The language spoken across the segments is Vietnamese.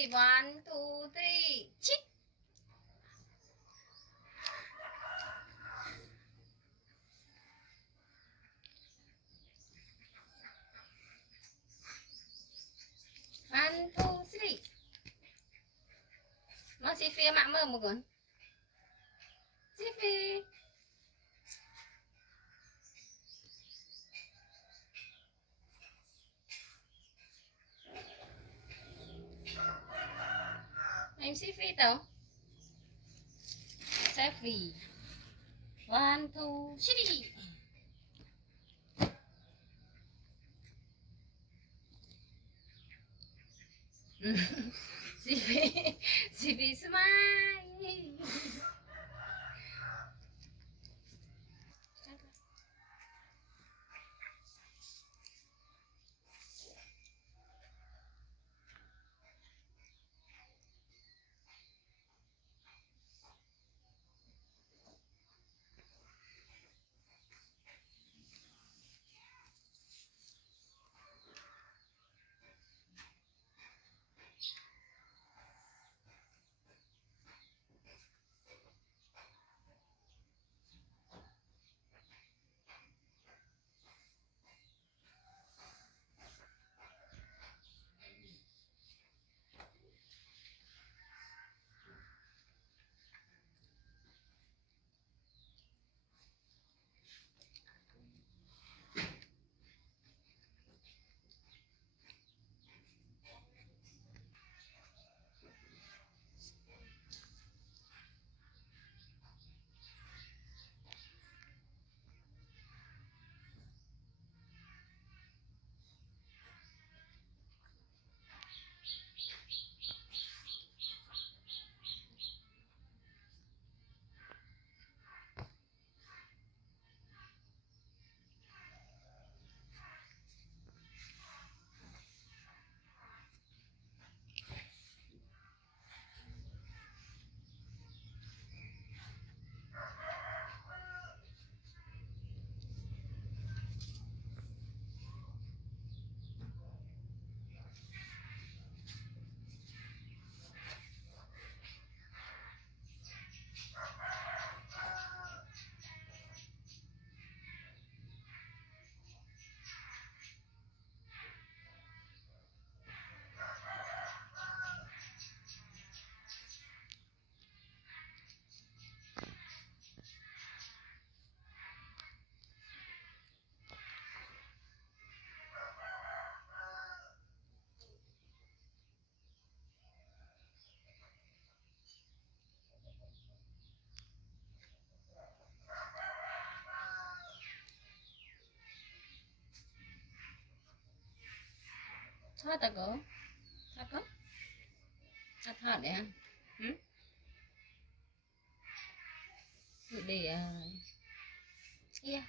Sophie, 1, 2, 3, chích. One, two, three. Nó Sophie mak mơ một con. Sophie. Em Sophie tao. Sophie. 1, 2, 3. Sophie, Sophie smile. Thôi tao có. Tao có. Tao thở để ăn. Để kia.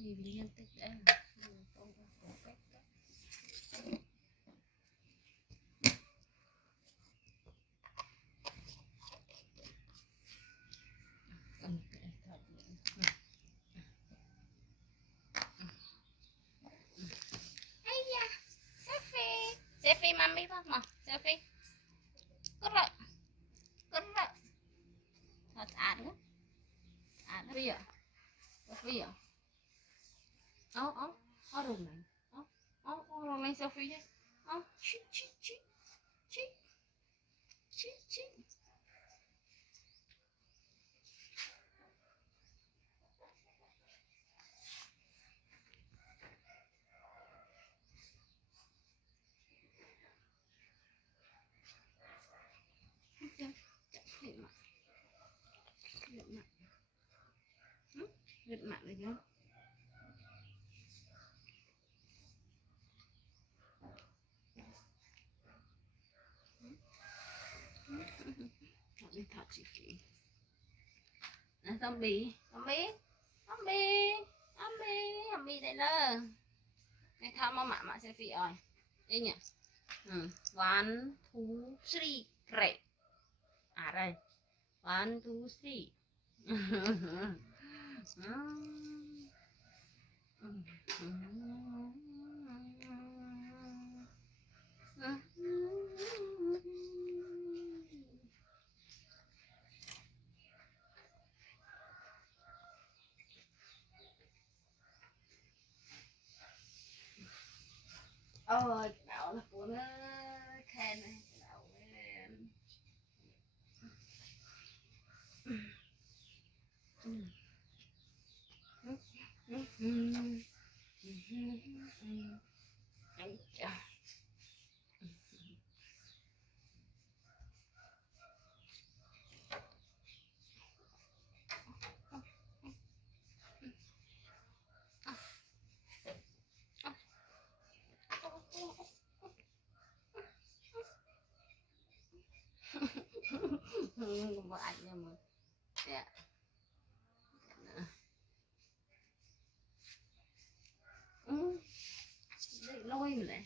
Gì liên tích đây. Sophie mami pas mah Sophie gerak gerak thật ản á bây giờ Sophie à ó rồi này ó rồi này Sophie ấy chi chi chi chi chi chi Rất mặn rồi chứ. Thật chị Phi. Zombie, zombie, zombie, zombie, zombie đây nè. Này thao mà sẽ Phi rồi. Đây nhỉ. One, two, three, great. À đây. One, two, three. Ôi, đậu là của nó khen này, đậu không có ảnh nha mà. Yeah. Để lôi mình lại.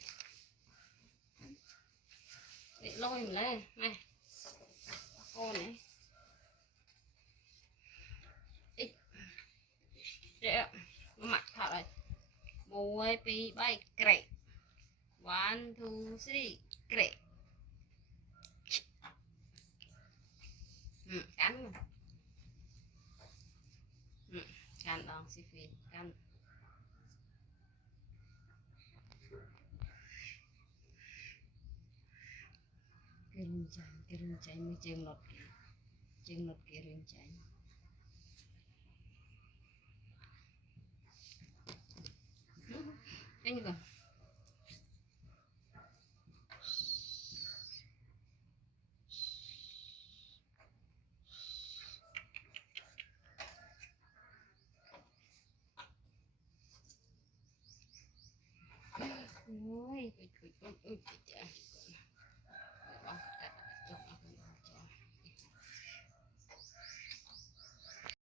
Để lôi mình lên. Này. Cô này. Để mặt thọ rồi. Mùi pi bay great. One, two, three, great. Cắn mà. Cắn đòn xì phì. Cắn. Kirinchay mới chân lột kìa. Chân lột kirinchay. Anh kìa. Ôi, ôi, ôi, ôi, ôi,